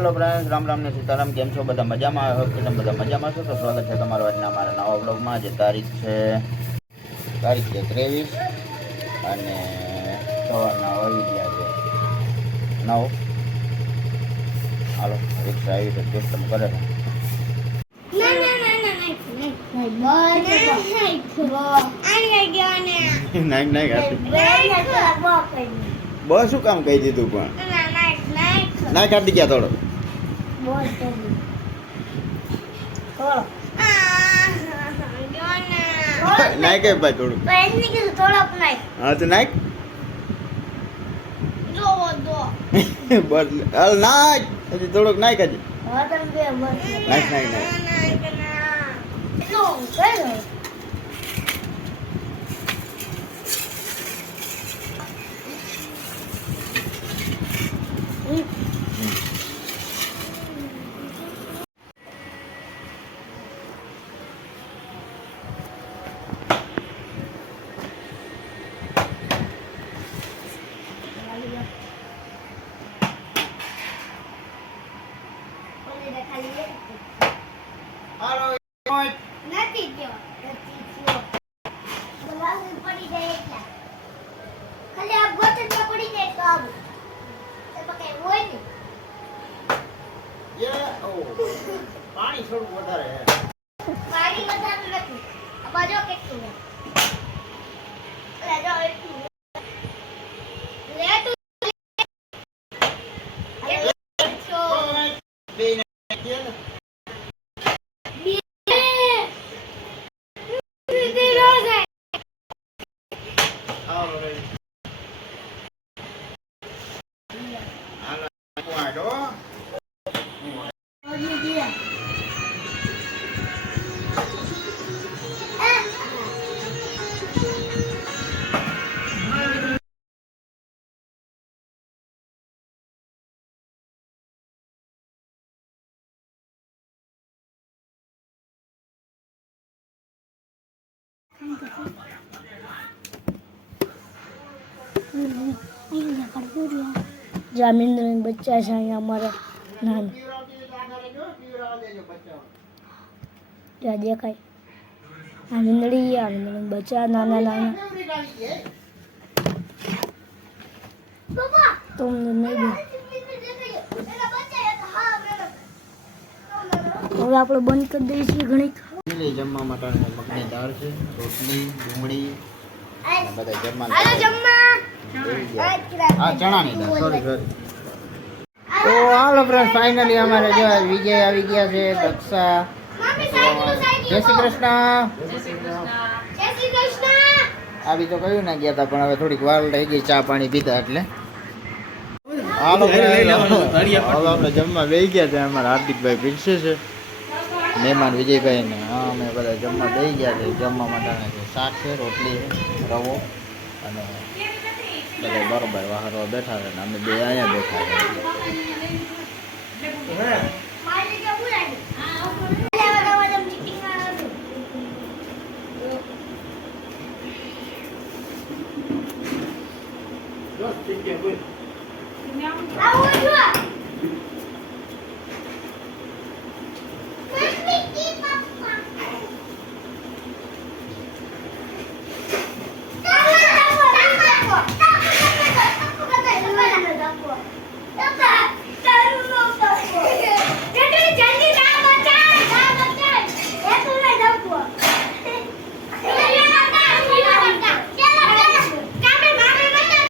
હાલો friends, Ram Ram ને સીતારામ. કેમ છો બધા? મજામાં? હોય કે તમે બધા મજામાં છો? તો સ્વાગત છે તમારો આજના અમારા નવા બ્લોગમાં. જે તારીખ છે 23 અને સવારના વાગી ગયા છે 9. હાલો રિક્ષા આવી તો સિસ્ટમ કરે છે. બસ શું કામ કહી દીધું પણ ના કાઢી ગયા થોડો નાય કે ભાઈ થોડું હા તો નાય બસ હાલ નાય હજી થોડોક નાય કાઢી નાય નાય નાય પાણી થોડું વધારે પાણી વધારે નથી આ બાજુ કેટલું લે જો એટલું લે તું જામીન બચ્ચા છે અહીંયા અમારા નાના ત્યાં દેખાય આ મીંદડી બચ્ચા નાના નાના તમને નહીં હવે આપણે બંધ કરી દઈએ છીએ ઘણી જમવા માટે મગની દાળ છે, રોટલી, ડુંગળી બધા જમવાનું. હા ચણાની દાળ સોરી. તો હાલો ફ્રેન્ડ, ફાઇનલી અમારે જો વિજય આવી ગયા છે, દક્ષા. જય શ્રી કૃષ્ણ. આવી તો કયું ના ગયા હતા પણ હવે થોડીક વાર થઈ ગઈ ચા પાણી પીતા એટલે. હાલો આપણે જમવા બેસી ગયા છે. અમારા હાર્દિકભાઈ પીરસે છે, મહેમાન વિજયભાઈ ને. હા અમે બધા જમવા બેસી ગયા છે. જમવા માટે શાક છે, રોટલી છે, રવો અને બધા બરોબર વાહરો બેઠા છે ને અમે બે અહીંયા બેઠા છે.